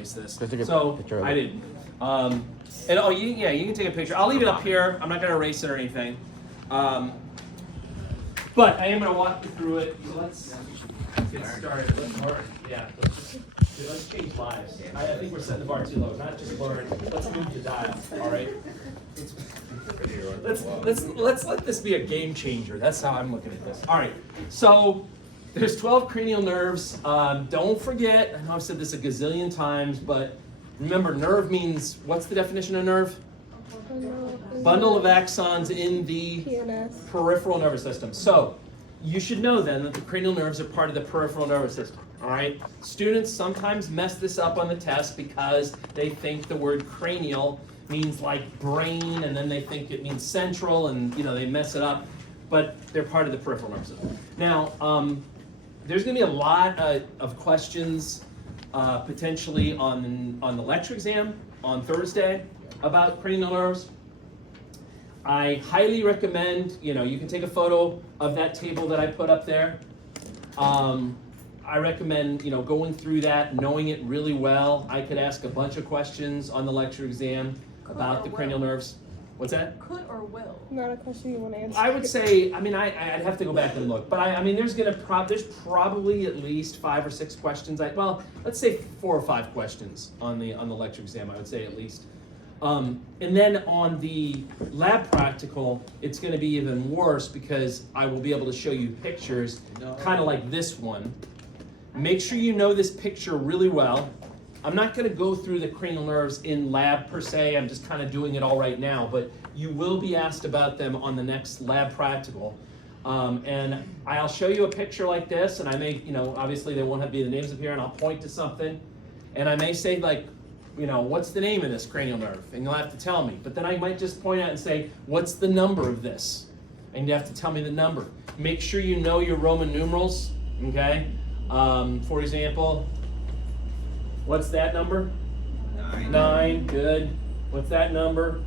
erase this. Just take a So picture of I it. didn't. And oh, yeah, you can take a picture. I'll leave it up here. I'm not going to erase it or anything. But I am going to walk you through it. So let's get started. Let's learn. Yeah. Let's change lives. I think we're setting the bar too low. Not just learn. Let's move the dial. All right. Let's let this be a game changer. That's how I'm looking at this. All right. So there's 12 cranial nerves. Don't forget. I know I've said this a gazillion times, but remember, nerve means what's the definition of nerve? Bundle of axons in the peripheral nervous system. So you should know then that the cranial nerves are part of the peripheral nervous system. All right. Students sometimes mess this up on the test because they think the word cranial means like brain, and then they think it means central, and they mess it up. But they're part of the peripheral nervous system. Now, there's going to be a lot of questions potentially on the lecture exam on Thursday about cranial nerves. I highly recommend, you can take a photo of that table that I put up there. I recommend, going through that, knowing it really well. I could ask a bunch of questions on the lecture exam about the cranial nerves. What's that? Could or will? Not a question you want to answer. I would say, I'd have to go back and look, but there's probably at least 5 or 6 questions. Let's say 4 or 5 questions on the lecture exam. I would say at least. And then on the lab practical, it's going to be even worse because I will be able to show you pictures, kind of like this one. Make sure you know this picture really well. I'm not going to go through the cranial nerves in lab per se. I'm just kind of doing it all right now, but you will be asked about them on the next lab practical. And I'll show you a picture like this, and I may, obviously they won't have the names up here, and I'll point to something, and I may say like, what's the name of this cranial nerve? And you'll have to tell me. But then I might just point out and say, what's the number of this? And you have to tell me the number. Make sure you know your Roman numerals, okay? For example, what's that number? 9, good. What's that number?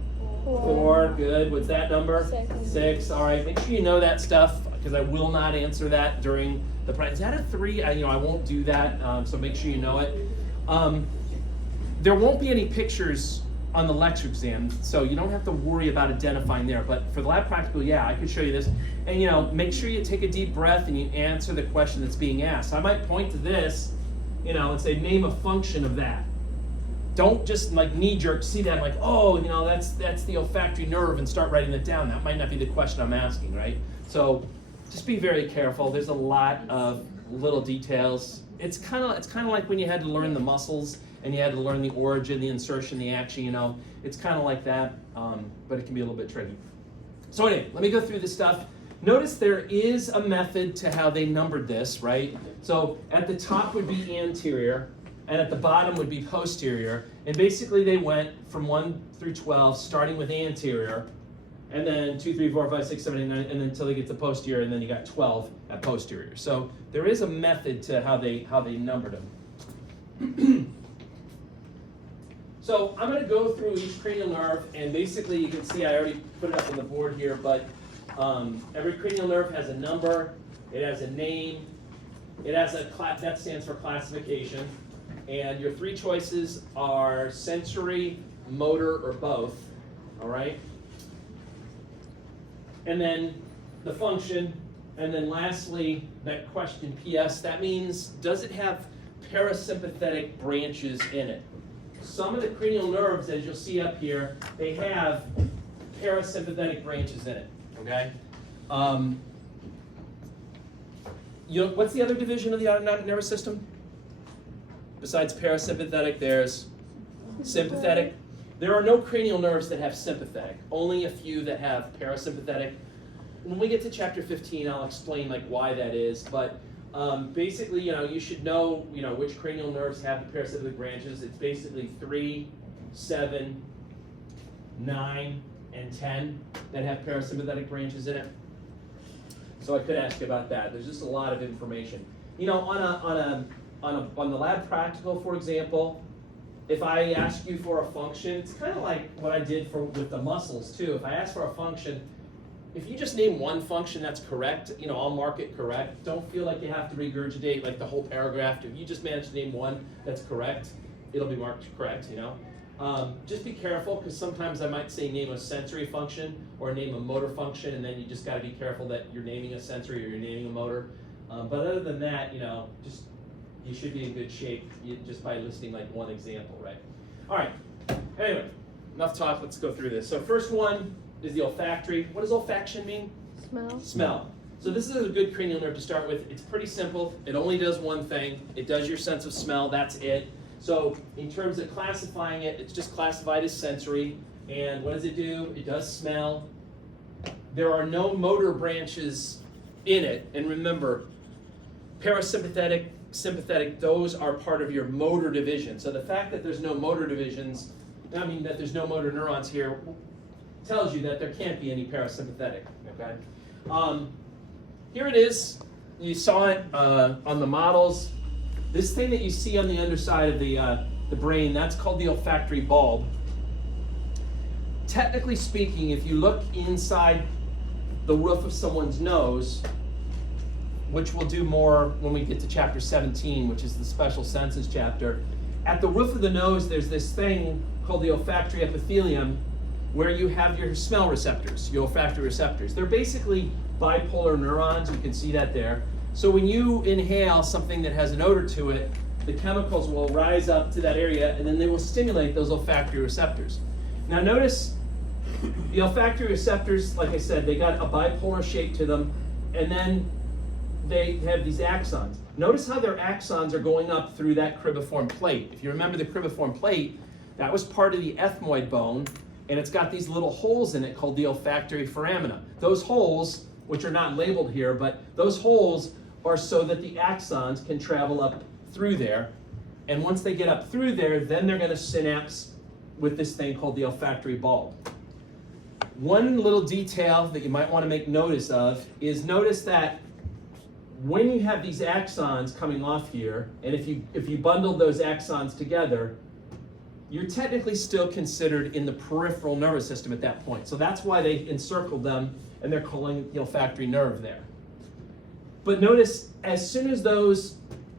4, good. What's that number? 6. All right, make sure you know that stuff because I will not answer that during the practice. Is that a 3? I won't do that, so make sure you know it. There won't be any pictures on the lecture exam, so you don't have to worry about identifying there. But for the lab practical, yeah, I could show you this. And make sure you take a deep breath and you answer the question that's being asked. So I might point to this, and say name a function of that. Don't just like knee-jerk see that like, oh, that's the olfactory nerve and start writing it down. That might not be the question I'm asking, right? So just be very careful. There's a lot of little details. It's kind of like when you had to learn the muscles and you had to learn the origin, the insertion, the action, It's kind of like that, but it can be a little bit tricky. So anyway, let me go through this stuff. Notice there is a method to how they numbered this, right? So at the top would be anterior, and at the bottom would be posterior. And basically they went from 1 through 12, starting with anterior, and then 2, 3, 4, 5, 6, 7, 8, 9, and then until they get to posterior, and then you got 12 at posterior. So there is a method to how they numbered them. So I'm going to go through each cranial nerve, and basically you can see I already put it up on the board here, but every cranial nerve has a number, it has a name, it has a class, that stands for classification, and your 3 choices are sensory, motor, or both, all right? And then the function, and then lastly, that question PS, that means, does it have parasympathetic branches in it? Some of the cranial nerves, as you'll see up here, they have parasympathetic branches in it, okay? What's the other division of the autonomic nervous system? Besides parasympathetic, there's sympathetic. There are no cranial nerves that have sympathetic, only a few that have parasympathetic. When we get to chapter 15, I'll explain why that is, but basically, you should know, which cranial nerves have the parasympathetic branches. It's basically 3, 7, 9, and 10 that have parasympathetic branches in it. So I could ask you about that. There's just a lot of information. On the lab practical, for example, if I ask you for a function, it's kind of like what I did with the muscles too. If I ask for a function, if you just name one function that's correct, I'll mark it correct. Don't feel like you have to regurgitate the whole paragraph. If you just manage to name one that's correct, it'll be marked correct, you know. Just be careful, because sometimes I might say name a sensory function or name a motor function, and then you just got to be careful that you're naming a sensory or you're naming a motor. But other than that, you know, just you should be in good shape just by listing like one example, right? All right. Anyway, enough talk. Let's go through this. So first one is the olfactory. What does olfaction mean? Smell. Smell. So this is a good cranial nerve to start with. It's pretty simple. It only does one thing. It does your sense of smell. That's it. So in terms of classifying it, it's just classified as sensory. And what does it do? It does smell. There are no motor branches in it. And remember, parasympathetic, sympathetic, those are part of your motor division. So the fact that there's no motor divisions, I mean that there's no motor neurons here, tells you that there can't be any parasympathetic, okay? Here it is. You saw it on the models. This thing that you see on the underside of the brain, that's called the olfactory bulb. Technically speaking, if you look inside the roof of someone's nose, which we'll do more when we get to chapter 17, which is the special senses chapter, at the roof of the nose, there's this thing called the olfactory epithelium, where you have your smell receptors, your olfactory receptors. They're basically bipolar neurons. You can see that there. So when you inhale something that has an odor to it, the chemicals will rise up to that area, and then they will stimulate those olfactory receptors. Now notice the olfactory receptors, like I said, they got a bipolar shape to them, and then they have these axons. Notice how their axons are going up through that cribriform plate. If you remember the cribriform plate, that was part of the ethmoid bone, and it's got these little holes in it called the olfactory foramina. Those holes, which are not labeled here, but those holes are so that the axons can travel up through there. And once they get up through there, then they're going to synapse with this thing called the olfactory bulb. One little detail that you might want to make notice of is notice that when you have these axons coming off here, and if you bundle those axons together, you're technically still considered in the peripheral nervous system at that point. So that's why they encircled them, and they're calling it the olfactory nerve there. But notice, as soon as those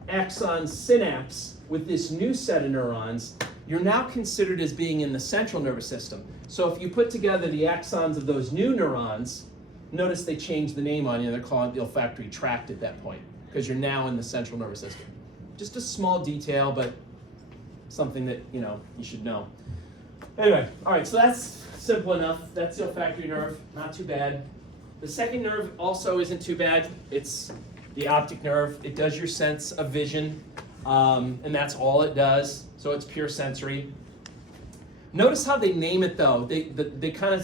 axons synapse with this new set of neurons, you're now considered as being in the central nervous system. So if you put together the axons of those new neurons, notice they changed the name on you. They're calling it the olfactory tract at that point, because you're now in the central nervous system. Just a small detail, but something that you should know. Anyway, all right, so that's simple enough. That's the olfactory nerve, not too bad. The second nerve also isn't too bad. It's the optic nerve. It does your sense of vision, and that's all it does. So it's pure sensory. Notice how they name it though. They kind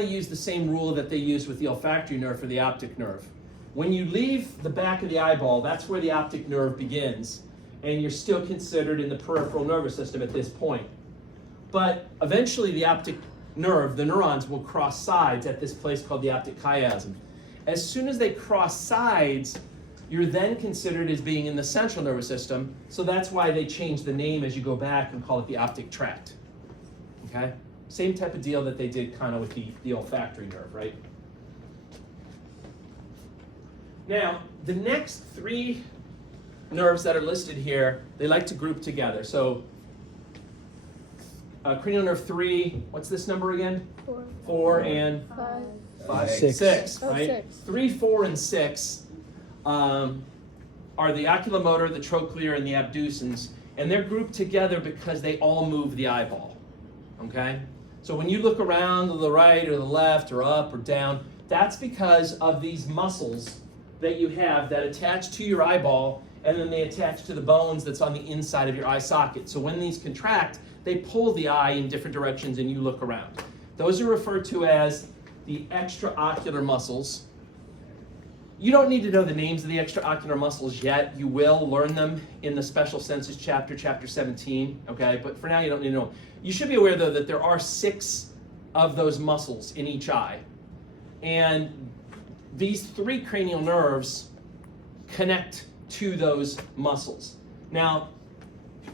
of use the same rule that they use with the olfactory nerve for the optic nerve. When you leave the back of the eyeball, that's where the optic nerve begins, and you're still considered in the peripheral nervous system at this point. But eventually the optic nerve, the neurons will cross sides at this place called the optic chiasm. As soon as they cross sides, you're then considered as being in the central nervous system, so that's why they change the name as you go back and call it the optic tract. Okay? Same type of deal that they did kind of with the olfactory nerve, right? Now, the next three nerves that are listed here, they like to group together. So, cranial nerve 3, what's this number again? 4. 4 and 5. 6, Oh, right? 6. 3, 4, and 6 are the oculomotor, the trochlear, and the abducens, and they're grouped together because they all move the eyeball, okay? So when you look around to the right or the left or up or down, that's because of these muscles that you have that attach to your eyeball, and then they attach to the bones that's on the inside of your eye socket. So when these contract, they pull the eye in different directions and you look around. Those are referred to as the extraocular muscles. You don't need to know the names of the extraocular muscles yet. You will learn them in the special senses chapter, chapter 17, okay? But for now, you don't need to know. You should be aware, though, that there are 6 of those muscles in each eye. And these 3 cranial nerves connect to those muscles. Now,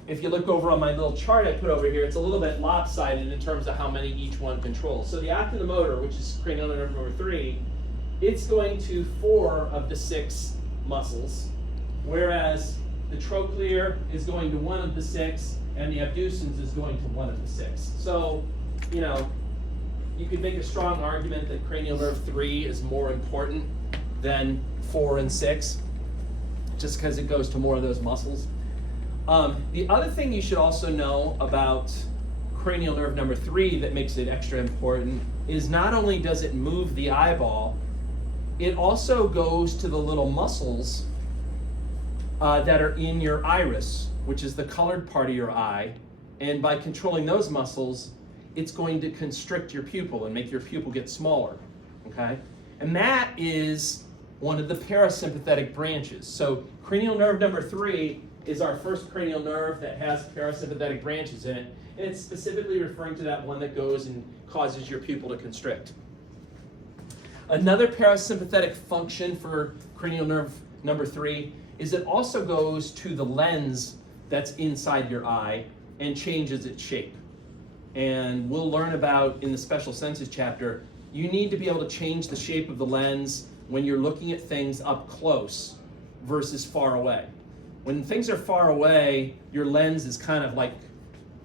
if you look over on my little chart I put over here, it's a little bit lopsided in terms of how many each one controls. So the oculomotor, which is cranial nerve number 3, it's going to 4 of the 6 muscles, whereas the trochlear is going to 1 of the 6, and the abducens is going to 1 of the 6. So, you know, you could make a strong argument that cranial nerve 3 is more important than 4 and 6, just because it goes to more of those muscles. The other thing you should also know about cranial nerve number 3 that makes it extra important is not only does it move the eyeball, it also goes to the little muscles that are in your iris, which is the colored part of your eye. And by controlling those muscles, it's going to constrict your pupil and make your pupil get smaller, okay? And that is one of the parasympathetic branches. So cranial nerve number 3 is our first cranial nerve that has parasympathetic branches in it, and it's specifically referring to that one that goes and causes your pupil to constrict. Another parasympathetic function for cranial nerve number 3 is it also goes to the lens that's inside your eye and changes its shape. And we'll learn about in the special senses chapter, you need to be able to change the shape of the lens when you're looking at things up close versus far away. When things are far away, your lens is kind of like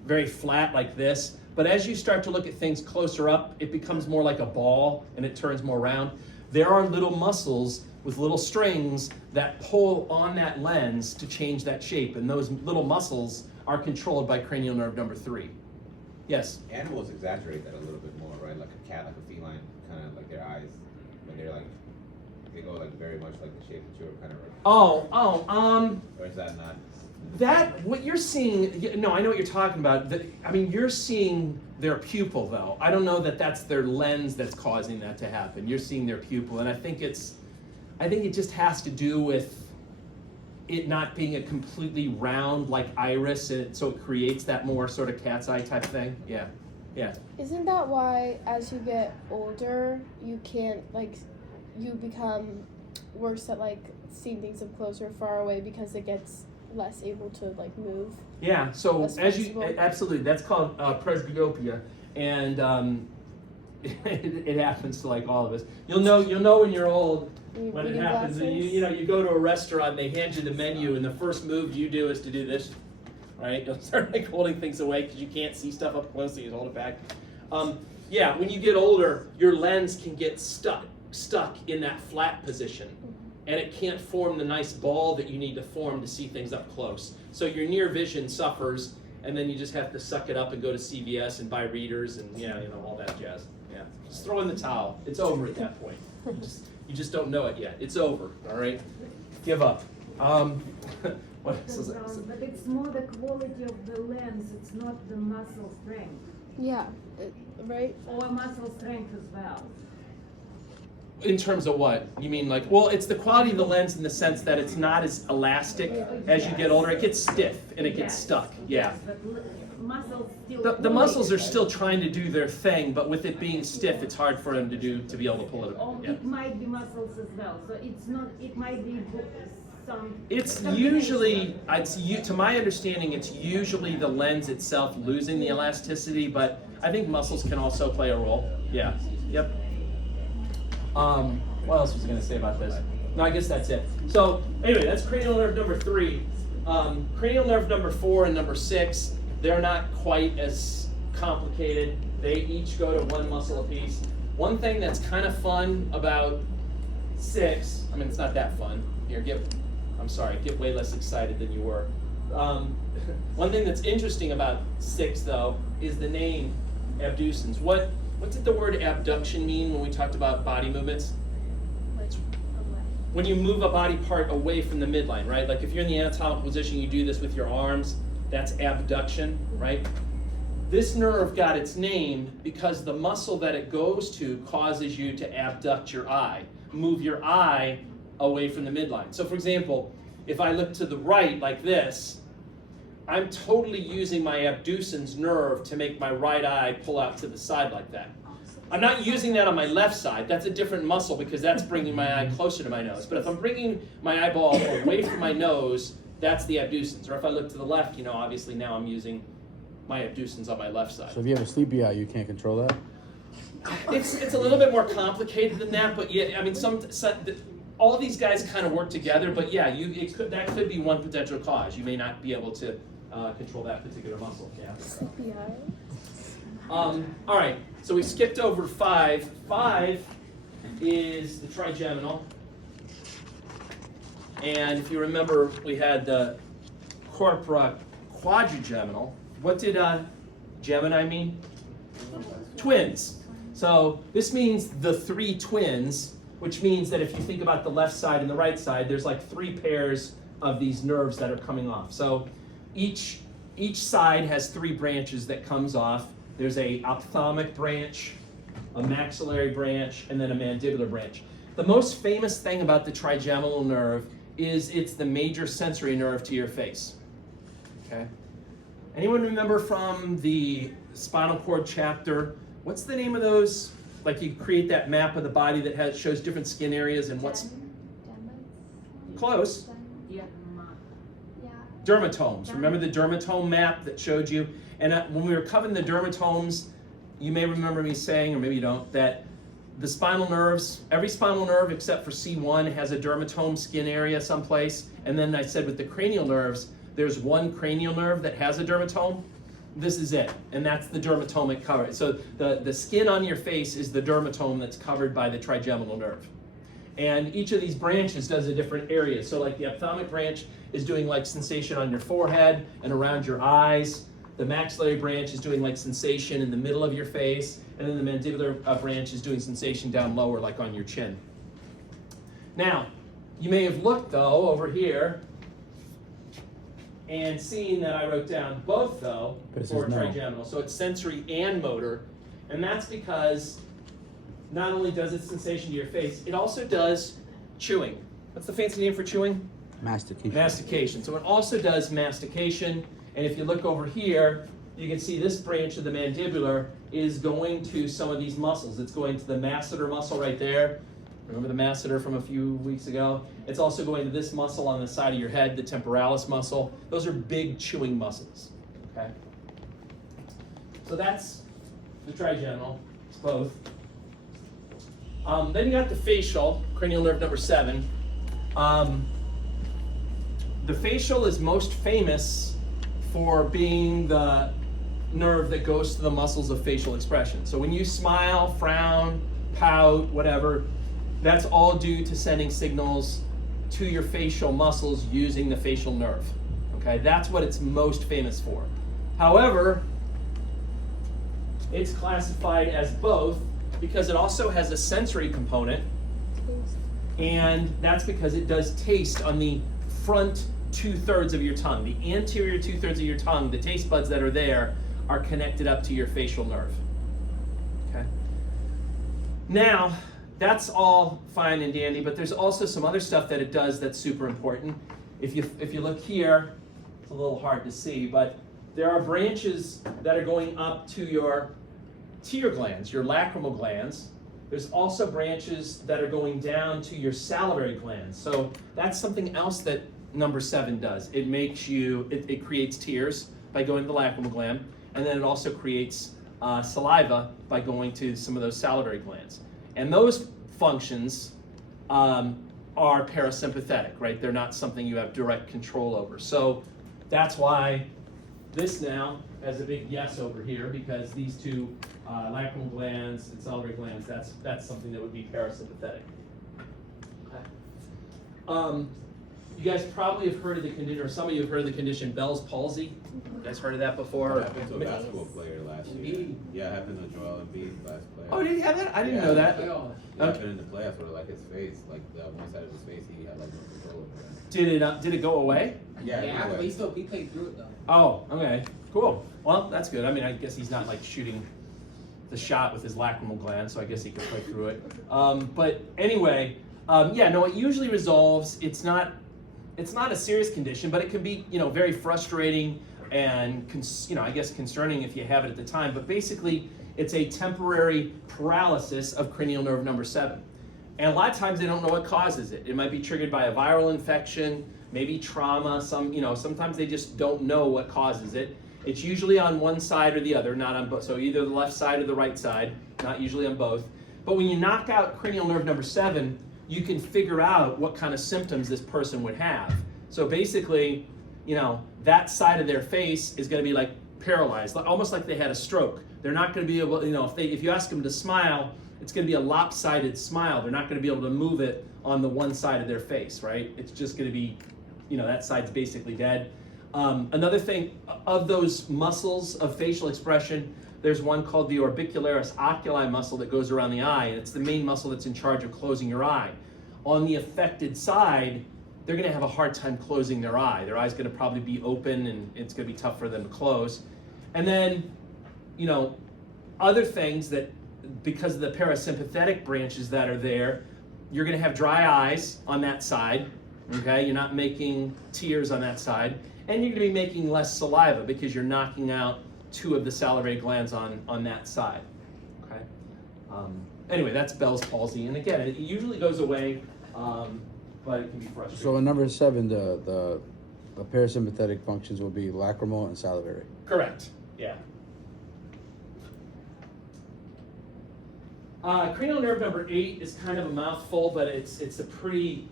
very flat like this, but as you start to look at things closer up, it becomes more like a ball and it turns more round. There are little muscles with little strings that pull on that lens to change that shape, and those little muscles are controlled by cranial nerve number 3. Yes? Animals exaggerate that a little bit more, right? Like a cat, like a feline, kind of like their eyes, when they're like, they go like very much like the shape that you were kind of like. Or is that not? That, what you're seeing, no, I know what you're talking about. I mean, you're seeing their pupil, though. I don't know that that's their lens that's causing that to happen. You're seeing their pupil, and I think it just has to do with it not being a completely round like iris, and so it creates that more sort of cat's eye type thing. Yeah, yeah. Isn't that why, as you get older, you can't, like, you become worse at, like, seeing things up close or far away because it gets less able to, like, move? Yeah, so Less as you, flexible? absolutely, that's called presbyopia, and it happens to like all of us. You'll know when you're old when it Reading happens. glasses? You go to a restaurant, they hand you the menu, and the first move you do is to do this, right? You'll start like holding things away because you can't see stuff up close, so you hold it back. Yeah, when you get older, your lens can get stuck in that flat position, and it can't form the nice ball that you need to form to see things up close. So your near vision suffers, and then you just have to suck it up and go to CVS and buy readers and all that jazz. Yeah, just throw in the towel. It's over at that point. You just don't know it yet. It's over. All right, give up. What else is that? But it's more the quality of the lens. It's not the muscle strength, Yeah, right? or muscle strength as well. In terms of what? You mean like, well, it's the quality of the lens in the sense that it's not as elastic as you get older. It gets stiff and it gets stuck. Yeah. Yes, but muscles still. The muscles are still trying to do their thing, but with it being stiff, it's hard for them to be able to pull it. Or Yeah. it might be muscles as well. So it's not. It might be some. It's combination. usually, to my understanding, it's usually the lens itself losing the elasticity, but I think muscles can also play a role. Yeah. Yep. What else was I going to say about this? No, I guess that's it. So anyway, that's cranial nerve number 3. Cranial nerve number 4 and number 6, they're not quite as complicated. They each go to one muscle apiece. One thing that's kind of fun about 6, I mean, it's not that fun. Here, get way less excited than you were. One thing that's interesting about 6, though, is the name abducens. What did the word abduction mean when we talked about body movements? When you move a body part away from the midline, right? Like if you're in the anatomical position, you do this with your arms, that's abduction, right? This nerve got its name because the muscle that it goes to causes you to abduct your eye, move your eye away from the midline. So for example, if I look to the right like this, I'm totally using my abducens nerve to make my right eye pull out to the side like that. I'm not using that on my left side. That's a different muscle because that's bringing my eye closer to my nose. But if I'm bringing my eyeball away from my nose, that's the abducens. Or if I look to the left, obviously now I'm using my abducens on my left side. So if you have a sleepy eye, you can't control that? It's a little bit more complicated than that, but yeah, I mean, all these guys kind of work together, but yeah, that could be one potential cause. You may not be able to control that particular muscle. Yeah. CPI. All right, so we skipped over 5. 5 is the trigeminal. And if you remember, we had the corpora quadrigeminal. What did Gemini mean? Twins. So this means the 3 twins, which means that if you think about the left side and the right side, there's like 3 pairs of these nerves that are coming off. So each side has 3 branches that comes off. There's a ophthalmic branch, a maxillary branch, and then a mandibular branch. The most famous thing about the trigeminal nerve is it's the major sensory nerve to your face. Okay? Anyone remember from the spinal cord chapter, what's the name of those? Like you create that map of the body that shows different skin areas and what's close? Yeah. Dermatomes. Remember the dermatome map that showed you? And when we were covering the dermatomes, you may remember me saying, or maybe you don't, that the spinal nerves, every spinal nerve except for C1 has a dermatome skin area someplace. And then I said with the cranial nerves, there's one cranial nerve that has a dermatome. This is it, and that's the dermatomic cover. So the skin on your face is the dermatome that's covered by the trigeminal nerve. And each of these branches does a different area. So like the ophthalmic branch is doing like sensation on your forehead and around your eyes. The maxillary branch is doing like sensation in the middle of your face. And then the mandibular branch is doing sensation down lower, like on your chin. Now, you may have looked though over here and seen that I wrote down both though for trigeminal. So it's sensory and motor. And that's because not only does it sensation to your face, it also does chewing. What's the fancy name for chewing? Mastication. Mastication. So it also does mastication. And if you look over here, you can see this branch of the mandibular is going to some of these muscles. It's going to the masseter muscle right there. Remember the masseter from a few weeks ago? It's also going to this muscle on the side of your head, the temporalis muscle. Those are big chewing muscles. Okay. So that's the trigeminal. It's both. Then you got the facial, cranial nerve number 7. The facial is most famous for being the nerve that goes to the muscles of facial expression. So when you smile, frown, pout, whatever, that's all due to sending signals to your facial muscles using the facial nerve. Okay, that's what it's most famous for. However, it's classified as both because it also has a sensory component, and that's because it does taste on the front 2/3 of your tongue. The anterior 2/3 of your tongue, the taste buds that are there, are connected up to your facial nerve. Okay. Now, that's all fine and dandy, but there's also some other stuff that it does that's super important. If you look here, it's a little hard to see, but there are branches that are going up to your tear glands, your lacrimal glands. There's also branches that are going down to your salivary glands. So that's something else that number 7 does. It makes you, it creates tears by going to the lacrimal gland, and then it also creates saliva by going to some of those salivary glands. And those functions are parasympathetic, right? They're not something you have direct control over. So that's why this now has a big yes over here, because these two lacrimal glands and salivary glands, that's something that would be parasympathetic. Okay. You guys probably have heard of the condition, or some of you have heard of the condition Bell's palsy. You guys heard of that before? It happened to a basketball player last year. Yeah, it happened to Joel Embiid, last player. Oh, did he have that? I didn't know that. It happened in the playoffs where like his face, like the one side of his face, he had like no control over it. Did it go away? Yeah, but he played through it though. Oh, okay, cool. Well, that's good. I mean, I guess he's not like shooting the shot with his lacrimal gland, so I guess he could play through it. But anyway, yeah, no, it usually resolves. It's not a serious condition, but it can be, very frustrating and, I guess concerning if you have it at the time. But basically, it's a temporary paralysis of cranial nerve number 7. And a lot of times they don't know what causes it. It might be triggered by a viral infection, maybe trauma, sometimes they just don't know what causes it. It's usually on one side or the other, not on both. So either the left side or the right side, not usually on both. But when you knock out cranial nerve number 7, you can figure out what kind of symptoms this person would have. So basically, you know, that side of their face is going to be like paralyzed, almost like they had a stroke. They're not going to be able, you know, if you ask them to smile, it's going to be a lopsided smile. They're not going to be able to move it on the one side of their face, right? It's just going to be, you know, that side's basically dead. Another thing, of those muscles of facial expression, there's one called the orbicularis oculi muscle that goes around the eye, and it's the main muscle that's in charge of closing your eye. On the affected side, they're going to have a hard time closing their eye. Their eye's going to probably be open, and it's going to be tough for them to close. And then, you know, other things that, because of the parasympathetic branches that are there, you're going to have dry eyes on that side, okay? You're not making tears on that side. And you're going to be making less saliva because you're knocking out 2 of the salivary glands on that side, okay? Anyway, that's Bell's palsy. And again, it usually goes away, but it can be frustrating. So in number 7, the parasympathetic functions will be lacrimal and salivary. Correct, yeah. Cranial nerve number 8 is kind of a mouthful, but it's a pretty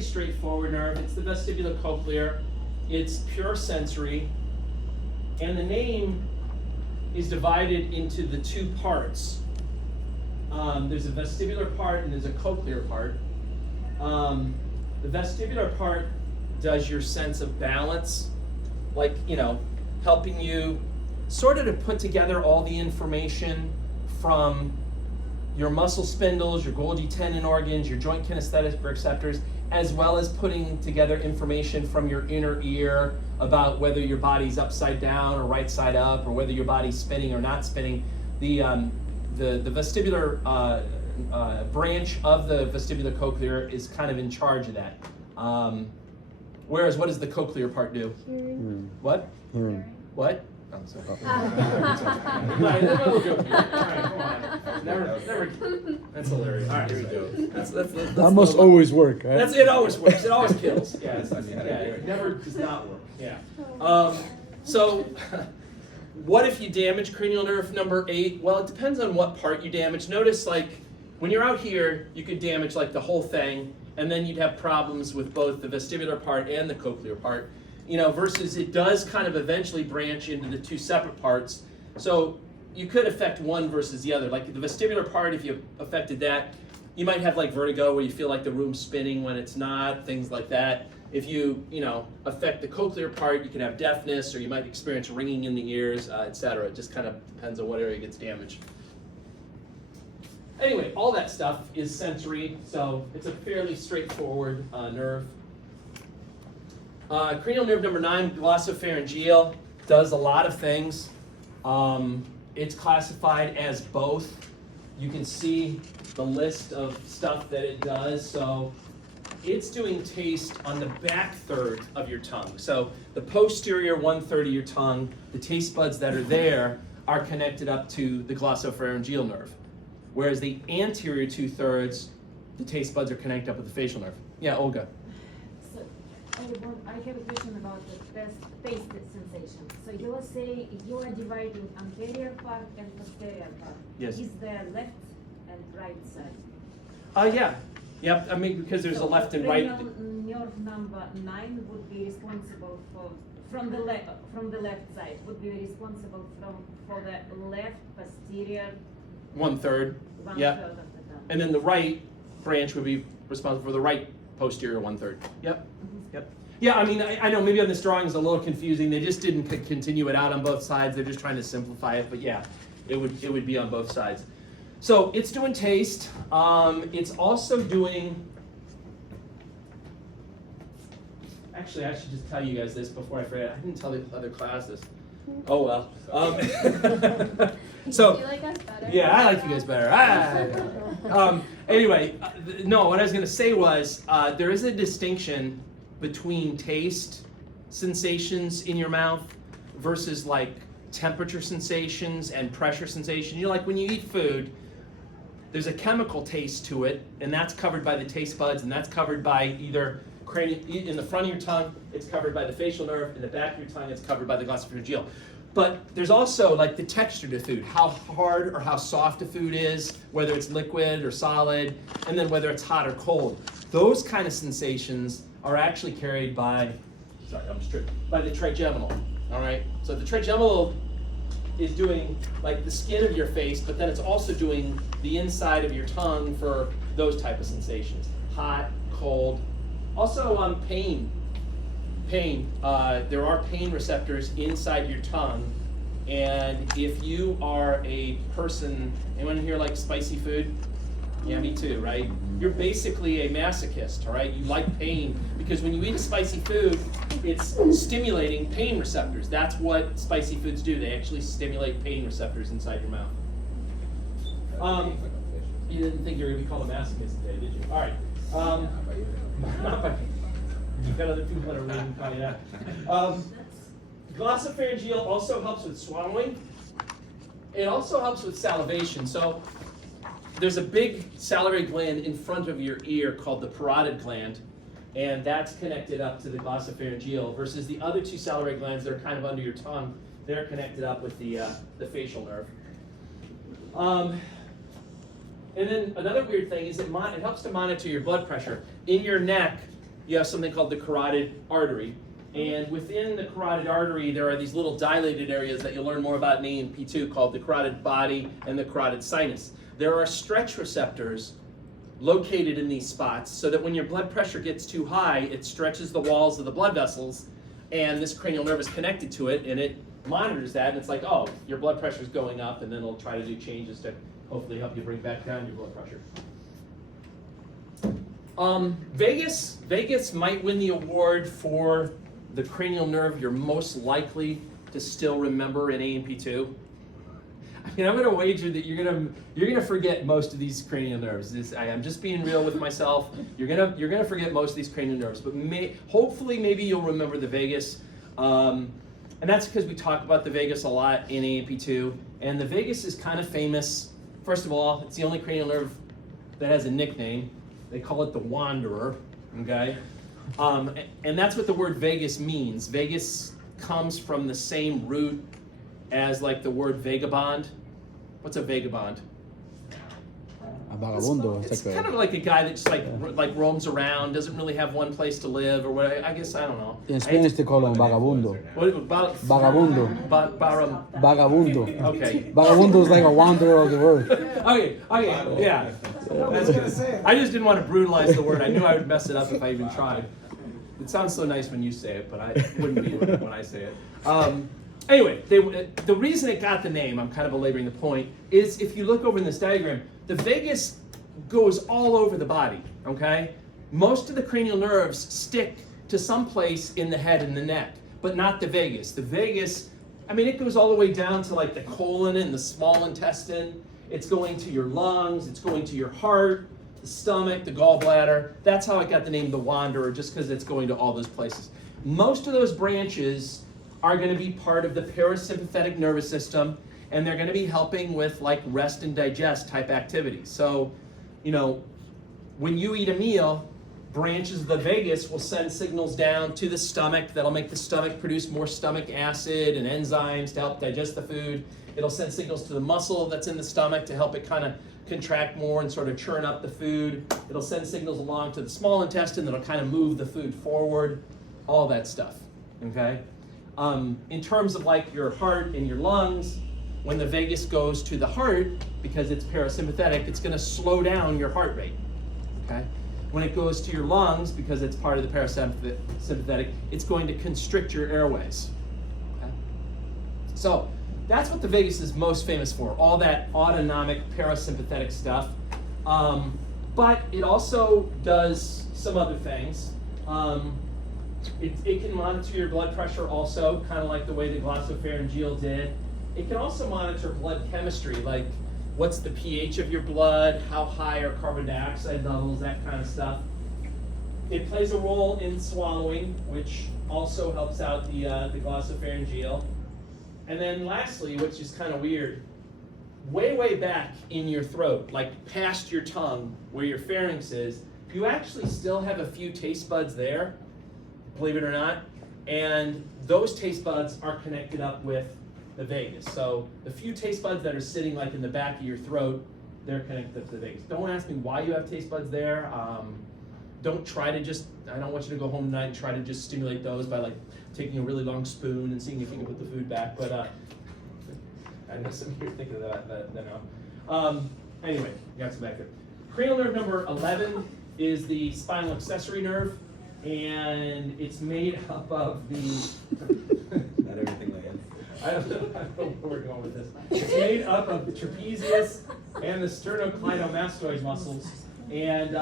straightforward nerve. It's the vestibulocochlear. It's pure sensory, and the name is divided into the 2 parts. There's a vestibular part and there's a cochlear part. The vestibular part does your sense of balance, like, you know, helping you sort of to put together all the information from your muscle spindles, your Golgi tendon organs, your joint kinesthetic receptors, as well as putting together information from your inner ear about whether your body's upside down or right side up, or whether your body's spinning or not spinning. The vestibular branch of the vestibulocochlear is kind of in charge of that. Whereas, what does the cochlear part do? Hearing. What? Hearing. What? I'm sorry. Right, a little joke here. All right, come on. Never. That's hilarious. All right, here we go. That's That must always work, right? It always works. It always kills. Yeah, Yeah. it never does not work. Yeah. So, what if you damage cranial nerve number 8? Well, it depends on what part you damage. Notice, like, when you're out here, you could damage like the whole thing, and then you'd have problems with both the vestibular part and the cochlear part. You know, versus it does kind of eventually branch into the 2 separate parts. So you could affect one versus the other. Like the vestibular part, if you affected that, you might have like vertigo where you feel like the room's spinning when it's not, things like that. If you affect the cochlear part, you can have deafness, or you might experience ringing in the ears, etc. It just kind of depends on what area gets damaged. Anyway, all that stuff is sensory, so it's a fairly straightforward nerve. Cranial nerve number 9, glossopharyngeal, does a lot of things. It's classified as both. You can see the list of stuff that it does. So it's doing taste on the back third of your tongue. So the posterior 1/3 of your tongue, the taste buds that are there are connected up to the glossopharyngeal nerve. Whereas the anterior 2/3, the taste buds are connected up with the facial nerve. Yeah, Olga. So, I have a question about the taste sensation. So you will say you are dividing anterior part and posterior part. Yes. Is there left and right side? Yeah. Yep, I mean, because there's a left and right. Cranial nerve number 9 would be responsible from the left side, would be responsible for the left posterior 1/3. 1/3 Yep. of the tongue. And then the right branch would be responsible for the right posterior 1/3. Yep. Yep. Yeah, I mean, I know maybe on this drawing is a little confusing. They just didn't continue it out on both sides. They're just trying to simplify it. But yeah, it would be on both sides. So it's doing taste. It's also doing. Actually, I should just tell you guys this before I forget. I didn't tell the other class this. Oh well. So. Do you like us better? Yeah, I like you guys better. Anyway, no, what I was going to say was there is a distinction between taste sensations in your mouth versus like temperature sensations and pressure sensation. You know, like when you eat food, there's a chemical taste to it, and that's covered by the taste buds, and that's covered by either in the front of your tongue, it's covered by the facial nerve, in the back of your tongue, it's covered by the glossopharyngeal. But there's also like the texture to food, how hard or how soft a food is, whether it's liquid or solid, and then whether it's hot or cold. Those kind of sensations are actually carried by sorry, I'm strict, by the trigeminal, all right? So the trigeminal is doing like the skin of your face, but then it's also doing the inside of your tongue for those type of sensations. Hot, cold, also pain. Pain, there are pain receptors inside your tongue, and if you are a person, anyone here like spicy food? Yeah, me too, right? You're basically a masochist, all right? You like pain because when you eat a spicy food, it's stimulating pain receptors. That's what spicy foods do. They actually stimulate pain receptors inside your mouth. You didn't think you were going to be called a masochist today, did you? All right. You've got other people that are reading calling it out. Glossopharyngeal also helps with swallowing. It also helps with salivation. So there's a big salivary gland in front of your ear called the parotid gland, and that's connected up to the glossopharyngeal, versus the other two salivary glands that are kind of under your tongue, they're connected up with the facial nerve. And then another weird thing is it helps to monitor your blood pressure. In your neck, you have something called the carotid artery. And within the carotid artery, there are these little dilated areas that you'll learn more about in A&P2 called the carotid body and the carotid sinus. There are stretch receptors located in these spots so that when your blood pressure gets too high, it stretches the walls of the blood vessels, and this cranial nerve is connected to it, and it monitors that, and it's like, oh, your blood pressure is going up, and then it'll try to do changes to hopefully help you bring back down your blood pressure. Vagus might win the award for the cranial nerve you're most likely to still remember in A&P2. I mean, I'm going to wager that you're gonna forget most of these cranial nerves. I'm just being real with myself. You're gonna forget most of these cranial nerves, but hopefully maybe you'll remember the vagus, and that's because we talk about the vagus a lot in A&P2. And the vagus is kind of famous. First of all, it's the only cranial nerve that has a nickname. They call it the Wanderer. Okay, and that's what the word vagus means. Vagus comes from the same root as like the word vagabond. What's a vagabond? A vagabundo. It's kind of like a guy that just like roams around, doesn't really have one place to live or what. I guess I don't know. In Spanish they call them vagabundo. Vagabundo. Vagabundo. Okay. Vagabundo is like a wanderer of the earth. Okay, yeah. I just didn't want to brutalize the word. I knew I would mess it up if I even tried. It sounds so nice when you say it, but I wouldn't be when I say it. Anyway, the reason it got the name, I'm kind of belaboring the point, is if you look over in this diagram, the vagus goes all over the body, okay? Most of the cranial nerves stick to some place in the head and the neck, but not the vagus. The vagus, I mean, it goes all the way down to like the colon and the small intestine. It's going to your lungs, it's going to your heart, the stomach, the gallbladder. That's how it got the name the Wanderer, just because it's going to all those places. Most of those branches are going to be part of the parasympathetic nervous system, and they're going to be helping with like rest and digest type activities. So, you know, when you eat a meal, branches of the vagus will send signals down to the stomach that'll make the stomach produce more stomach acid and enzymes to help digest the food. It'll send signals to the muscle that's in the stomach to help it kind of contract more and sort of churn up the food. It'll send signals along to the small intestine that'll kind of move the food forward, all that stuff, okay? In terms of like your heart and your lungs, when the vagus goes to the heart, because it's parasympathetic, it's going to slow down your heart rate, okay? When it goes to your lungs, because it's part of the parasympathetic, it's going to constrict your airways, okay? So that's what the vagus is most famous for, all that autonomic parasympathetic stuff. But it also does some other things. It can monitor your blood pressure also, kind of like the way the glossopharyngeal did. It can also monitor blood chemistry, like what's the pH of your blood, how high are carbon dioxide levels, that kind of stuff. It plays a role in swallowing, which also helps out the glossopharyngeal. And then lastly, which is kind of weird, way back in your throat, like past your tongue, where your pharynx is, you actually still have a few taste buds there, believe it or not, and those taste buds are connected up with the vagus. So the few taste buds that are sitting like in the back of your throat, they're connected up to the vagus. Don't ask me why you have taste buds there. don't try to just, I don't want you to go home tonight and try to just stimulate those by like taking a really long spoon and seeing if you can put the food back, but I know some of you are thinking of that now. Anyway, got some back there. Cranial nerve number 11 is the spinal accessory nerve, and it's made up of the, Not everything like that. I don't know where we're going with this. It's made up of the trapezius and the sternocleidomastoid muscles, and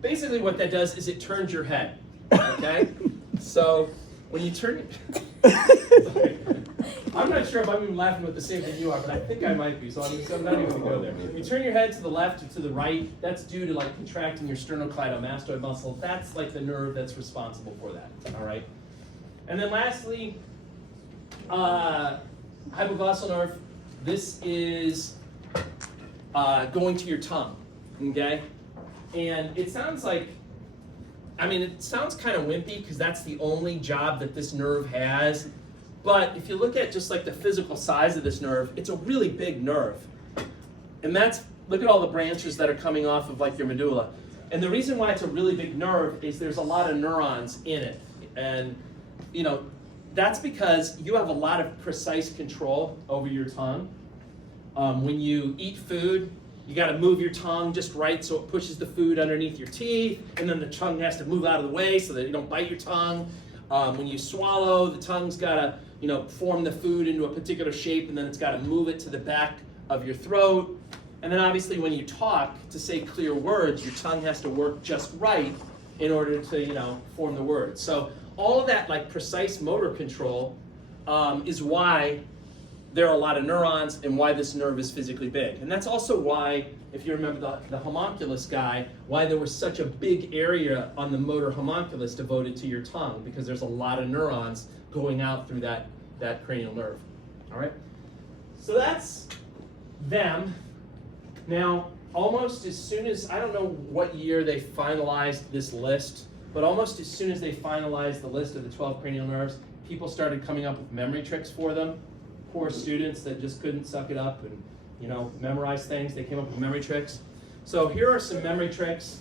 basically what that does is it turns your head, okay? So when you turn, I'm not sure if I'm even laughing with the same thing you are, but I think I might be, so I'm not even going to go there. You turn your head to the left or to the right, that's due to like contracting your sternocleidomastoid muscle. That's like the nerve that's responsible for that, all right? And then lastly, hypoglossal nerve. This is going to your tongue, okay? And it sounds like, I mean, it sounds kind of wimpy because that's the only job that this nerve has. But if you look at just like the physical size of this nerve, it's a really big nerve. And that's, look at all the branches that are coming off of like your medulla. And the reason why it's a really big nerve is there's a lot of neurons in it. And, you know, that's because you have a lot of precise control over your tongue. When you eat food, you got to move your tongue just right so it pushes the food underneath your teeth, and then the tongue has to move out of the way so that you don't bite your tongue. When you swallow, the tongue's got to, you know, form the food into a particular shape, and then it's got to move it to the back of your throat. And then obviously when you talk, to say clear words, your tongue has to work just right in order to, you know, form the words. So all of that like precise motor control is why there are a lot of neurons and why this nerve is physically big. And that's also why, if you remember the homunculus guy, why there was such a big area on the motor homunculus devoted to your tongue, because there's a lot of neurons going out through that cranial nerve. All right? So that's them. Now, almost as soon as, I don't know what year they finalized this list, but almost as soon as they finalized the list of the 12 cranial nerves, people started coming up with memory tricks for them. Poor students that just couldn't suck it up and, you know, memorize things. They came up with memory tricks. So here are some memory tricks.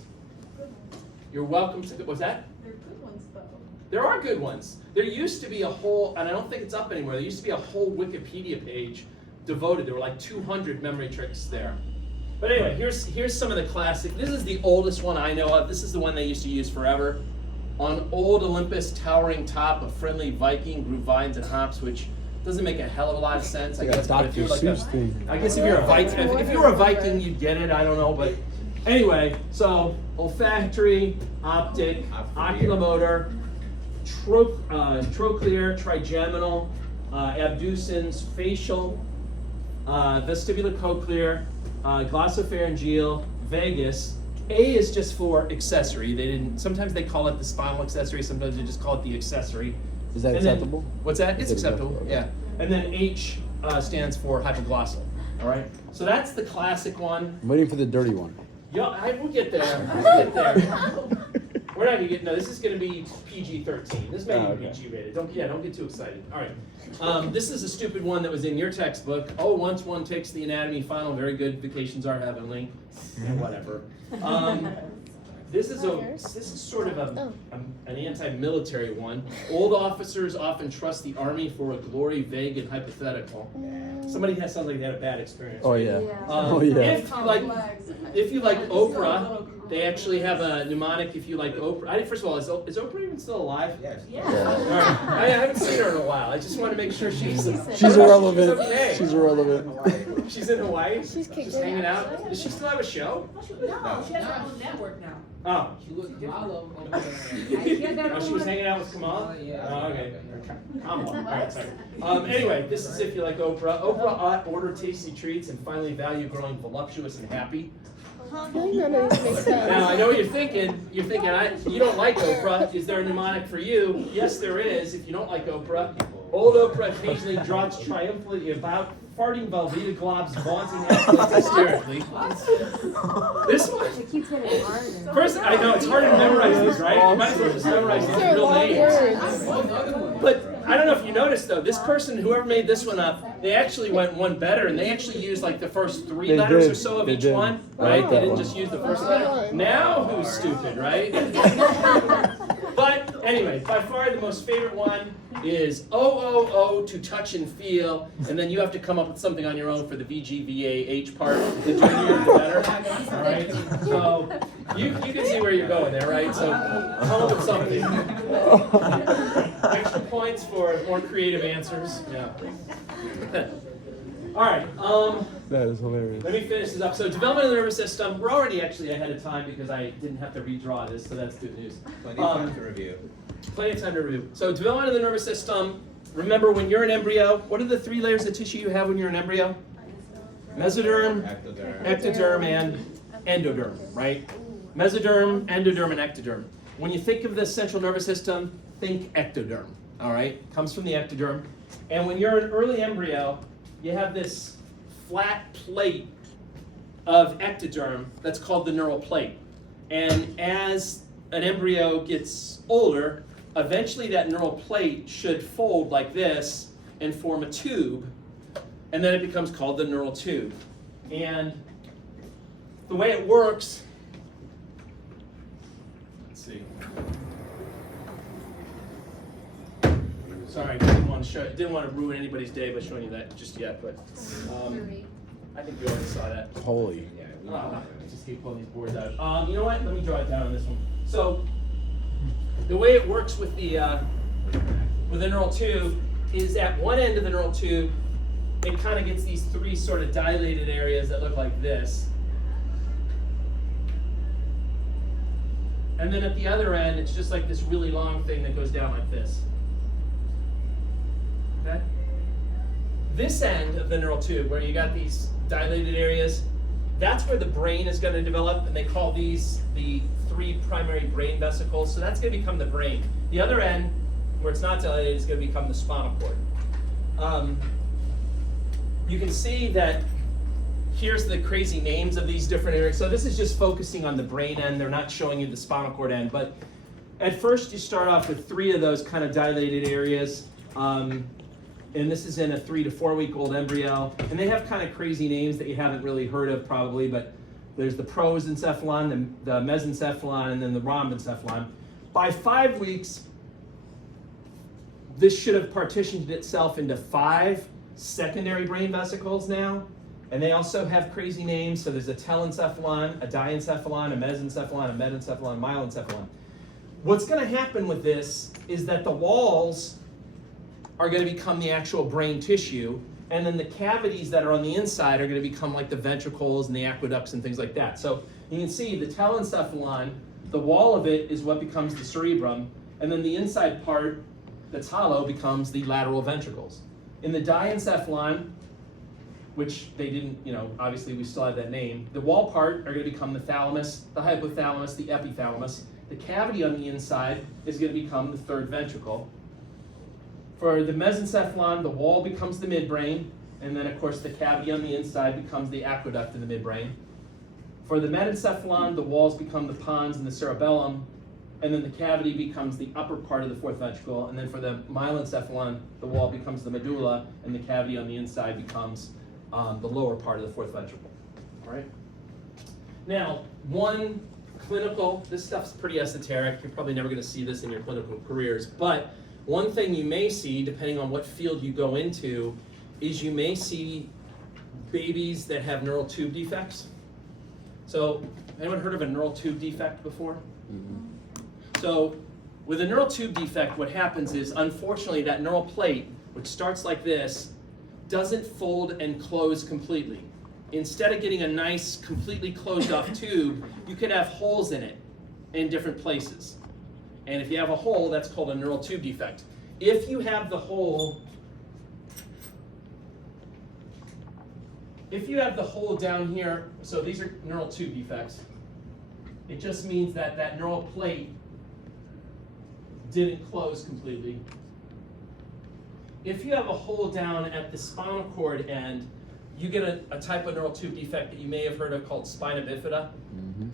You're welcome to, what's that? They're good ones, though. There are good ones. There used to be a whole, and I don't think it's up anymore, there used to be a whole Wikipedia page devoted. There were like 200 memory tricks there. But anyway, here's some of the classic. This is the oldest one I know of. This is the one they used to use forever. On old Olympus, towering top, a friendly Viking grew vines and hops, which doesn't make a hell of a lot of sense. I guess. But if you're like I guess if you're a Viking, if you were a Viking, you'd get it. I don't know, but anyway. So olfactory, optic, oculomotor, trochlear, trigeminal, abducens, facial, vestibulocochlear, glossopharyngeal, vagus. A is just for accessory. They didn't. Sometimes they call it the spinal accessory. Sometimes they just call it the accessory. Is that acceptable? What's that? It's acceptable. Okay. Yeah. And then H stands for hypoglossal. All right. So that's the classic one. I'm waiting for the dirty one. Yeah, we'll get there. We'll get there. We're not gonna get. No, this is gonna be PG-13. This may even be G-rated. Don't get too excited. All right. This is a stupid one that was in your textbook. Oh, once one takes the anatomy final, very good. Vacations are heavenly. Yeah, whatever. This is sort of an anti-military one. Old officers often trust the army for a glory vague and hypothetical. Somebody sounds like they had a bad experience. Oh yeah. If you like Oprah, they actually have a mnemonic. If you like Oprah, first of all, is Oprah even still alive? Yes. Yeah. All right. I haven't seen her in a while. I just want to make sure she's irrelevant. Okay. She's irrelevant. She's in Hawaii. She's kicking hanging out. out. Does she still have a show? No, she has her own network now. Oh. She looked Malo over I hear that Oh, she was hanging out with Kamal? Yeah. Oh, okay. Kamal. All right, sorry. Anyway, this is if you like Oprah. Oprah ought order tasty treats and finally value growing voluptuous and happy. None of these make sense. Now, I know what you're thinking. You're thinking, you don't like Oprah. Is there a mnemonic for you? Yes, there is. If you don't like Oprah, old Oprah occasionally drops triumphantly about farting Velveeta globs, vaunting athletes hysterically. This one. It keeps getting harder. First, I know it's hard to memorize these, right? You might as well just memorize these These are real long names. words. One other one. But I don't know if you noticed though, this person, whoever made this one up, they actually went one better, and they actually used like the first 3 They letters did, or so of they each did. one, I right? like They that didn't one. just use the first Good letter. one. Now who's stupid, right? But anyway, by far the most favorite one is O to touch and feel, and then you have to come up with something on your own for the VGVAH part. The junior, the better. All right. So you can see where you're going there, right? So come up with something. Extra points for more creative answers. Yeah. All right. That is hilarious. Let me finish this up. So development of the nervous system, we're already actually ahead of time because I didn't have to redraw this, so that's good news. Plenty of time to review. Plenty of time to review. So development of the nervous system, remember when you're an embryo, what are the 3 layers of tissue you have when you're an embryo? Mesoderm, ectoderm, and endoderm, right? Mesoderm, endoderm, and ectoderm. When you think of the central nervous system, think ectoderm, all right? Comes from the ectoderm. And when you're an early embryo, you have this flat plate of ectoderm that's called the neural plate. And as an embryo gets older, eventually that neural plate should fold like this and form a tube, and then it becomes called the neural tube. And the way it works, let's see. Sorry, didn't want to ruin anybody's day by showing you that just yet, but I think you already saw that. Holy. Just keep pulling these boards out. You know what? Let me draw it down on this one. So the way it works with the neural tube is at one end of the neural tube, it kind of gets these 3 sort of dilated areas that look like this. And then at the other end, it's just like this really long thing that goes down like this. Okay? This end of the neural tube, where you got these dilated areas, that's where the brain is going to develop, and they call these the 3 primary brain vesicles. So that's going to become the brain. The other end, where it's not dilated, is going to become the spinal cord. You can see that here's the crazy names of these different areas. So this is just focusing on the brain end. They're not showing you the spinal cord end. But at first, you start off with 3 of those kind of dilated areas. And this is in a 3 to 4 week old embryo. And they have kind of crazy names that you haven't really heard of probably, but there's the prosencephalon, the mesencephalon, and then the rhombencephalon. By 5 weeks, this should have partitioned itself into 5 secondary brain vesicles now. And they also have crazy names. So there's a telencephalon, a diencephalon, a mesencephalon, a metencephalon, a myelencephalon. What's going to happen with this is that the walls are going to become the actual brain tissue, and then the cavities that are on the inside are going to become like the ventricles and the aqueducts and things like that. So you can see the telencephalon, the wall of it is what becomes the cerebrum, and then the inside part that's hollow becomes the lateral ventricles. In the diencephalon, which they didn't, obviously we still have that name, the wall part are going to become the thalamus, the hypothalamus, the epithalamus. The cavity on the inside is going to become the 3rd ventricle. For the mesencephalon, the wall becomes the midbrain, and then of course the cavity on the inside becomes the aqueduct in the midbrain. For the metencephalon, the walls become the pons and the cerebellum, and then the cavity becomes the upper part of the 4th ventricle. And then for the myelencephalon, the wall becomes the medulla, and the cavity on the inside becomes the lower part of the 4th ventricle. All right. Now, this stuff's pretty esoteric. You're probably never going to see this in your clinical careers, but one thing you may see, depending on what field you go into, is you may see babies that have neural tube defects. So, anyone heard of a neural tube defect before? Mm-hmm. So, with a neural tube defect, what happens is, unfortunately, that neural plate, which starts like this, doesn't fold and close completely. Instead of getting a nice, completely closed off tube, you could have holes in it in different places. And if you have a hole, that's called a neural tube defect. If you have the hole down here, so these are neural tube defects, it just means that that neural plate didn't close completely. If you have a hole down at the spinal cord end, you get a type of neural tube defect that you may have heard of called spina bifida. Mm-hmm.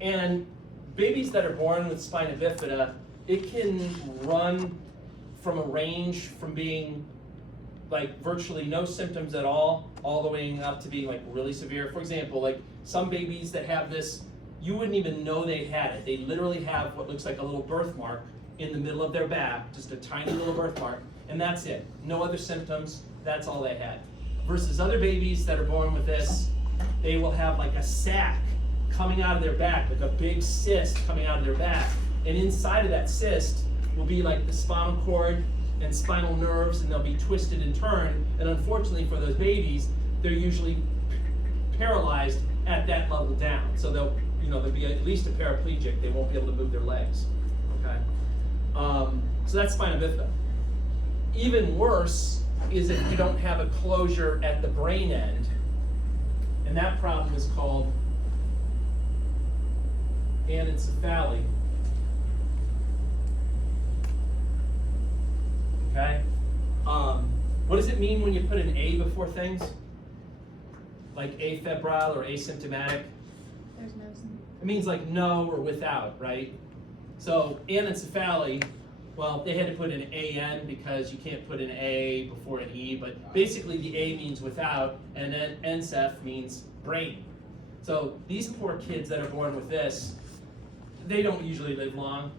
And babies that are born with spina bifida, it can run from a range from being like virtually no symptoms at all the way up to being like really severe. For example, like some babies that have this, you wouldn't even know they had it. They literally have what looks like a little birthmark in the middle of their back, just a tiny little birthmark, and that's it. No other symptoms, that's all they had. Versus other babies that are born with this, they will have like a sac coming out of their back, like a big cyst coming out of their back. And inside of that cyst will be like the spinal cord and spinal nerves, and they'll be twisted and turned. And unfortunately for those babies, they're usually paralyzed at that level down. So they'll be at least a paraplegic. They won't be able to move their legs. Okay. So that's spina bifida. Even worse is if you don't have a closure at the brain end, and that problem is called anencephaly. Okay? What does it mean when you put an A before things? Like afebrile or asymptomatic? There's no symptom. It means like no or without, right? So anencephaly, well, they had to put an AN because you can't put an A before an E, but basically the A means without, and then enceph means brain. So these poor kids that are born with this, they don't usually live long.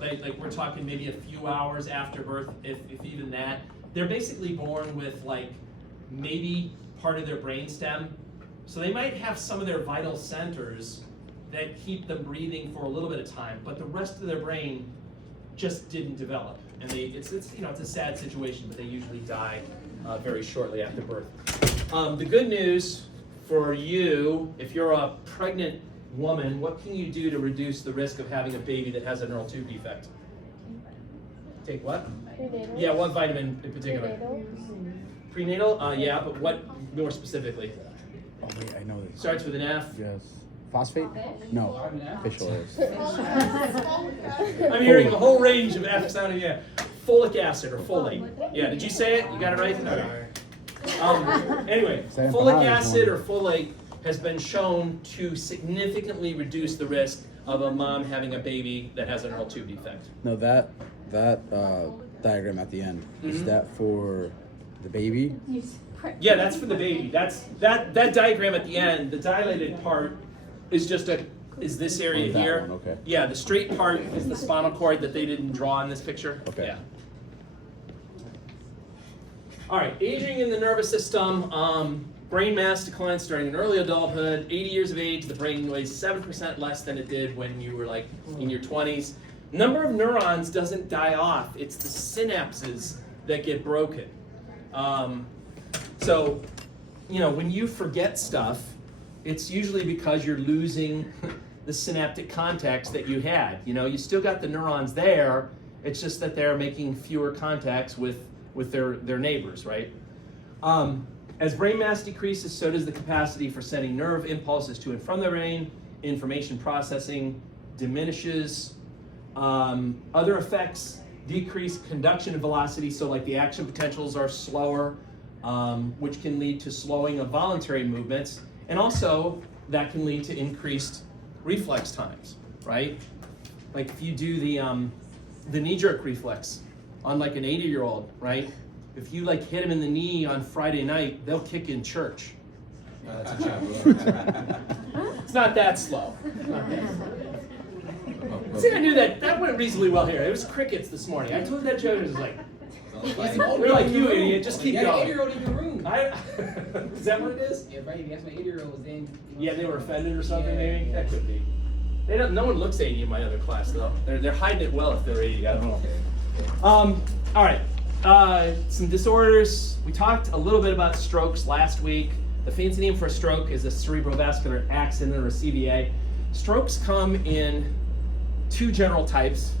Like we're talking maybe a few hours after birth, if even that. They're basically born with like maybe part of their brain stem. So they might have some of their vital centers that keep them breathing for a little bit of time, but the rest of their brain just didn't develop. And it's a sad situation, but they usually die very shortly after birth. The good news for you, if you're a pregnant woman, what can you do to reduce the risk of having a baby that has a neural tube defect? Take what? Prenatal. Yeah, what vitamin in particular? Prenatal. Prenatal? Yeah, but what more specifically? Oh wait, I know this. Starts with an F. Yes. Phosphate? No. Fish oils. I'm hearing a whole range of F sounding, yeah. Folic acid or folate. Yeah, did you say it? You got it right? Okay. Anyway, folic acid or folate has been shown to significantly reduce the risk of a mom having a baby that has a neural tube defect. No, that diagram at the end, is that for the baby? Yeah, that's for the baby. That diagram at the end, the dilated part is is this area that here. one, okay. Yeah, the straight part is the spinal cord that they didn't draw in this picture. Okay. Yeah. All right, aging in the nervous system. Brain mass declines starting in early adulthood. 80 years of age, the brain weighs 7% less than it did when you were like in your 20s. Number of neurons doesn't die off. It's the synapses that get broken. So, when you forget stuff, it's usually because you're losing the synaptic contacts that you had. You still got the neurons there. It's just that they're making fewer contacts with their neighbors, right? As brain mass decreases, so does the capacity for sending nerve impulses to and from the brain. Information processing diminishes. Other effects, decreased conduction and velocity, so like the action potentials are slower, which can lead to slowing of voluntary movements, and also that can lead to increased reflex times, right? Like if you do the knee-jerk reflex on like an 80-year-old, right? If you like hit him in the knee on Friday night, they'll kick in church. That's a joke. It's not that slow. See, I knew that went reasonably well here. It was crickets this morning. I told that joke, it was like, they're like, you idiot, just keep going. 8-year-old in your room. Is that what it is? Yeah, right. That's what 8-year-old was in. Yeah, they were offended or something, maybe? That could be. No one looks 80 in my other class, though. They're hiding it well if they're 80, I don't know. All right. Some disorders. We talked a little bit about strokes last week. The fancy name for a stroke is a cerebrovascular accident, or a CVA. Strokes come in two general types.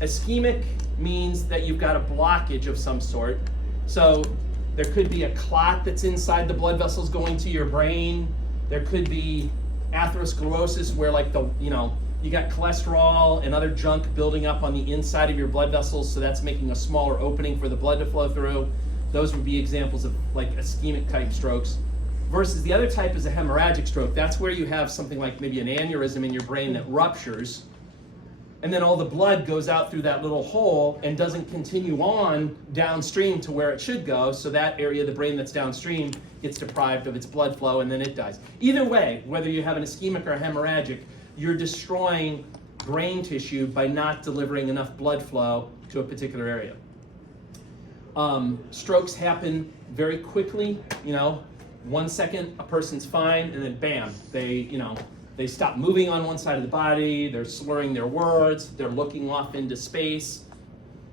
Ischemic means that you've got a blockage of some sort. So there could be a clot that's inside the blood vessels going to your brain. There could be atherosclerosis where you got cholesterol and other junk building up on the inside of your blood vessels, so that's making a smaller opening for the blood to flow through. Those would be examples of like ischemic type strokes. versus the other type is a hemorrhagic stroke. That's where you have something like maybe an aneurysm in your brain that ruptures, and then all the blood goes out through that little hole and doesn't continue on downstream to where it should go, so that area of the brain that's downstream gets deprived of its blood flow and then it dies. Either way, whether you have an ischemic or a hemorrhagic, you're destroying brain tissue by not delivering enough blood flow to a particular area. Strokes happen very quickly, 1 second a person's fine, and then bam, they stop moving on one side of the body, they're slurring their words, they're looking off into space,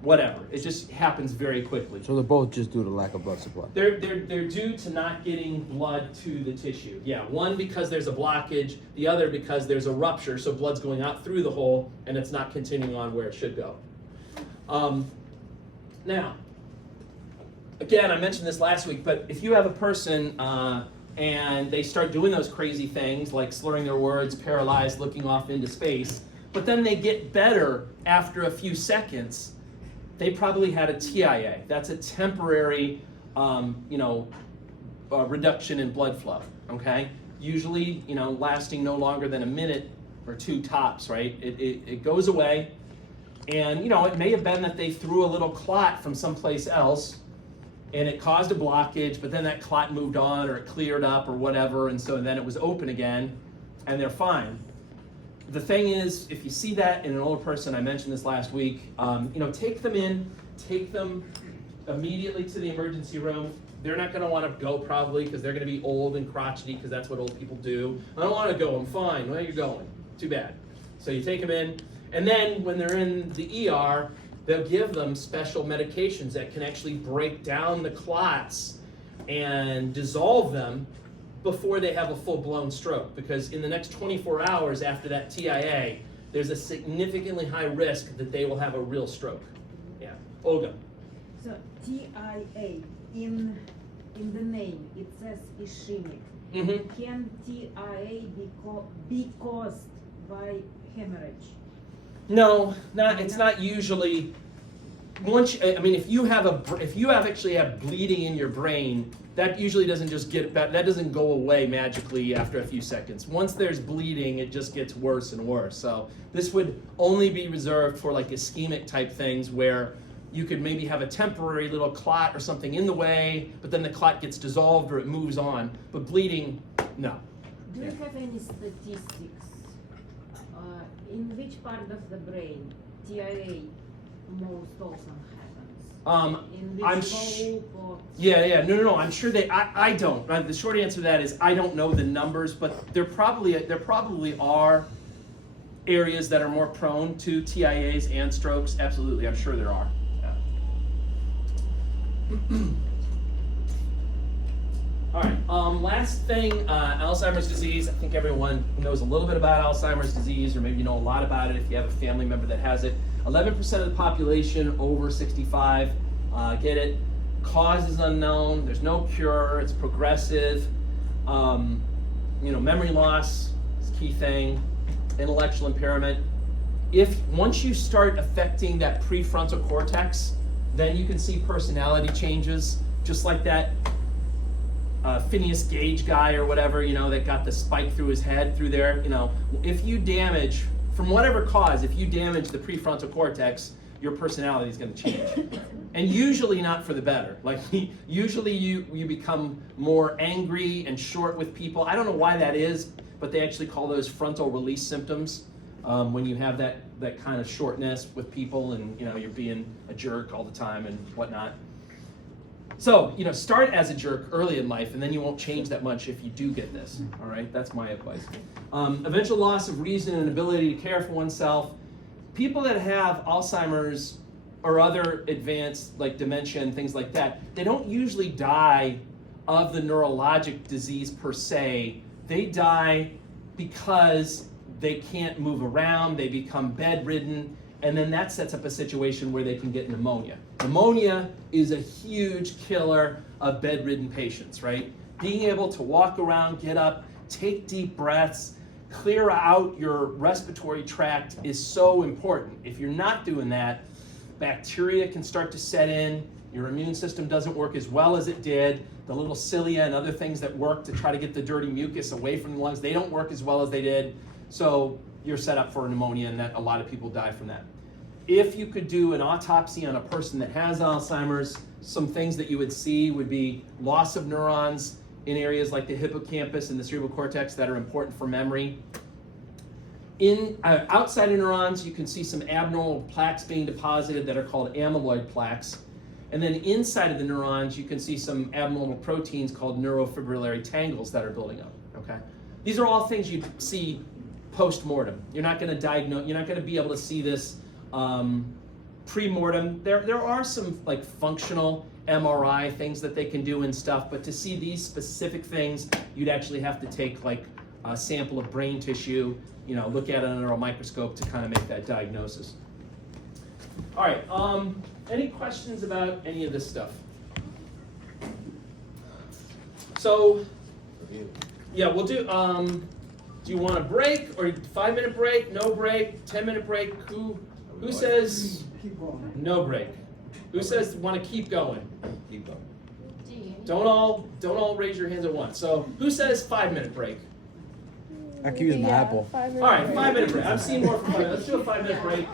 whatever. It just happens very quickly. So they're both just due to lack of blood supply. They're due to not getting blood to the tissue. Yeah, one because there's a blockage, the other because there's a rupture, so blood's going out through the hole and it's not continuing on where it should go. Now, again, I mentioned this last week, but if you have a person and they start doing those crazy things like slurring their words, paralyzed, looking off into space, but then they get better after a few seconds, they probably had a TIA. That's a temporary, reduction in blood flow, okay? Usually, lasting no longer than a minute or two tops, right? It goes away, and, it may have been that they threw a little clot from someplace else, and it caused a blockage, but then that clot moved on, or it cleared up, or whatever, and so then it was open again, and they're fine. The thing is, if you see that in an older person, I mentioned this last week, take them immediately to the emergency room. They're not going to want to go probably because they're going to be old and crotchety because that's what old people do. I don't want to go, I'm fine. Where are you going? Too bad. So you take them in, and then when they're in the ER, they'll give them special medications that can actually break down the clots and dissolve them before they have a full-blown stroke, because in the next 24 hours after that TIA, there's a significantly high risk that they will have a real stroke. Yeah. Olga. So TIA, in the name, it says ischemic. Mm-hmm. Can TIA be caused by hemorrhage? No, it's not usually. If you actually have bleeding in your brain, that usually doesn't just that doesn't go away magically after a few seconds. Once there's bleeding, it just gets worse and worse. So this would only be reserved for like ischemic type things where you could maybe have a temporary little clot or something in the way, but then the clot gets dissolved or it moves on. But bleeding, no. Do you have any statistics? In which part of the brain TIA most often happens? In which lobe or? Yeah. No. I'm sure I don't. The short answer to that is I don't know the numbers, but there probably are areas that are more prone to TIAs and strokes. Absolutely, I'm sure there are. Yeah. All right, last thing, Alzheimer's disease. I think everyone knows a little bit about Alzheimer's disease, or maybe you know a lot about it if you have a family member that has it. 11% of the population over 65 get it. Cause is unknown. There's no cure. It's progressive. Memory loss is a key thing. Intellectual impairment. Once you start affecting that prefrontal cortex, then you can see personality changes, just like that Phineas Gage guy or whatever, that got the spike through his head through there. If you damage, from whatever cause, if you damage the prefrontal cortex, your personality is going to change. And usually not for the better. Like, usually you become more angry and short with people. I don't know why that is, but they actually call those frontal release symptoms when you have that kind of shortness with people and, you're being a jerk all the time and whatnot. So, start as a jerk early in life, and then you won't change that much if you do get this, all right? That's my advice. Eventual loss of reason and ability to care for oneself. People that have Alzheimer's or other advanced, like dementia and things like that, they don't usually die of the neurologic disease per se. They die because they can't move around, they become bedridden, and then that sets up a situation where they can get pneumonia. Pneumonia is a huge killer of bedridden patients, right? Being able to walk around, get up, take deep breaths, clear out your respiratory tract is so important. If you're not doing that, bacteria can start to set in, Your immune system doesn't work as well as it did. The little cilia and other things that work to try to get the dirty mucus away from the lungs, they don't work as well as they did. So you're set up for pneumonia, and that a lot of people die from that. If you could do an autopsy on a person that has Alzheimer's, some things that you would see would be loss of neurons in areas like the hippocampus and the cerebral cortex that are important for memory. Outside of neurons, you can see some abnormal plaques being deposited that are called amyloid plaques. And then inside of the neurons, you can see some abnormal proteins called neurofibrillary tangles that are building up, okay? These are all things you see post-mortem. You're not gonna diagnose, you're not gonna be able to see this pre-mortem. There are some like functional MRI things that they can do and stuff, but to see these specific things, you'd actually have to take like a sample of brain tissue, look at it under a microscope to kind of make that diagnosis. All right, any questions about any of this stuff? So, yeah, we'll do, do you want a break, or 5-minute break, no break, 10-minute break? Who says no break? Who says want to keep going? Keep going. Don't all raise your hands at once. So, who says 5-minute break? I can use my apple. All right, 5-minute break. I'm seeing more from 5 minutes. Let's do a 5-minute break.